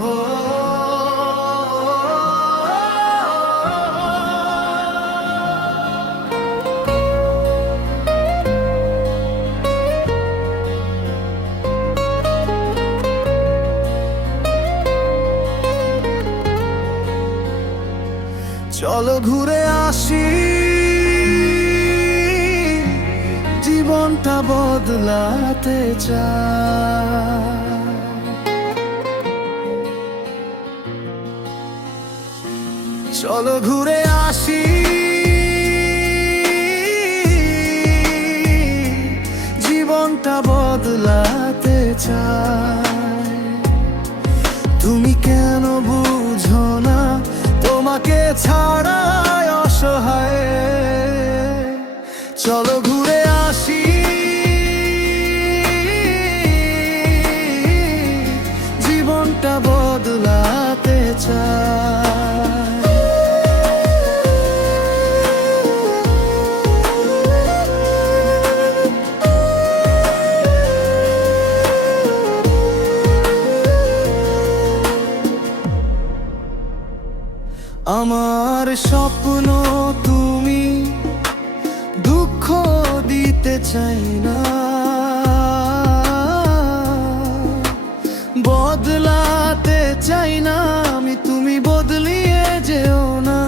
চলো ঘুরে আসি। জীবনটা বদলাতে চাই। চলো ঘুরে আসি। জীবনটা বদলাতে চাই। তুমি কেন বুঝো না? তোমাকে ছাড়াই অসহায়। চলো ঘুরে আসি। আমার স্বপ্ন তুমি দুঃখ দিতে চাই না। বদলাতে চাই না আমি, তুমি বদলিয়ে যেও না।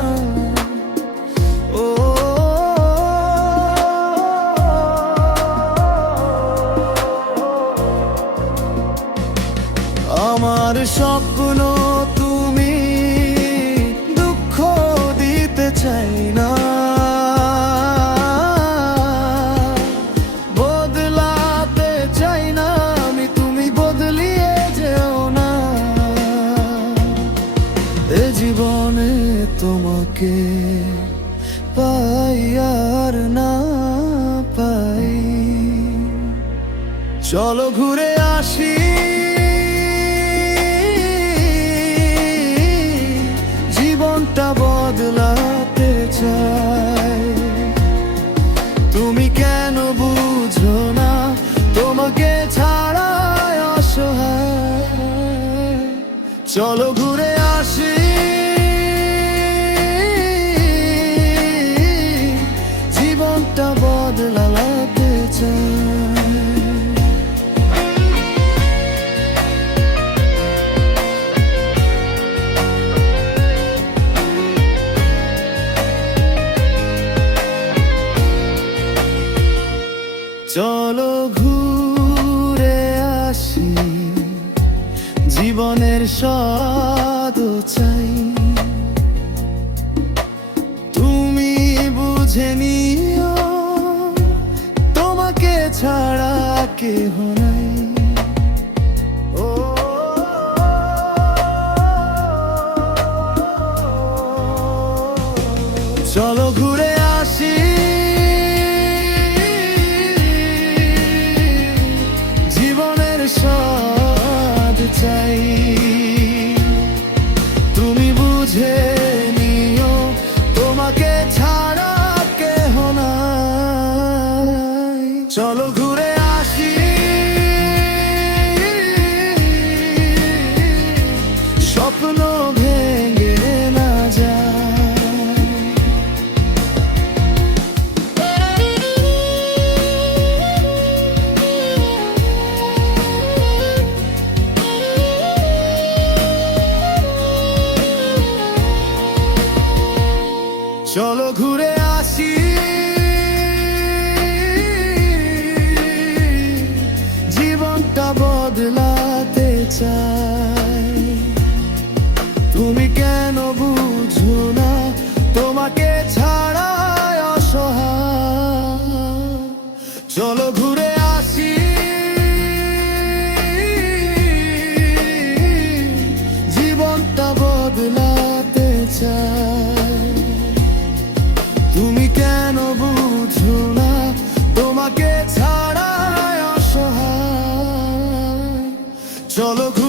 ও, আমার স্বপ্ন চাই না। বদলাতে চাই না আমি, তুমি বদলিয়ে যেও না। এ জীবনে তোমাকে পাই আর না পাই। চলো ঘুরে আসি। চলো ঘুরে আসি। জীবনটা বদলাতে চাই। চলো জীবনের স্বাদ চাই। তুমি বুঝে নিও তোমাকে ছাড়া কেহ নাই। চলো ঘুরে চলো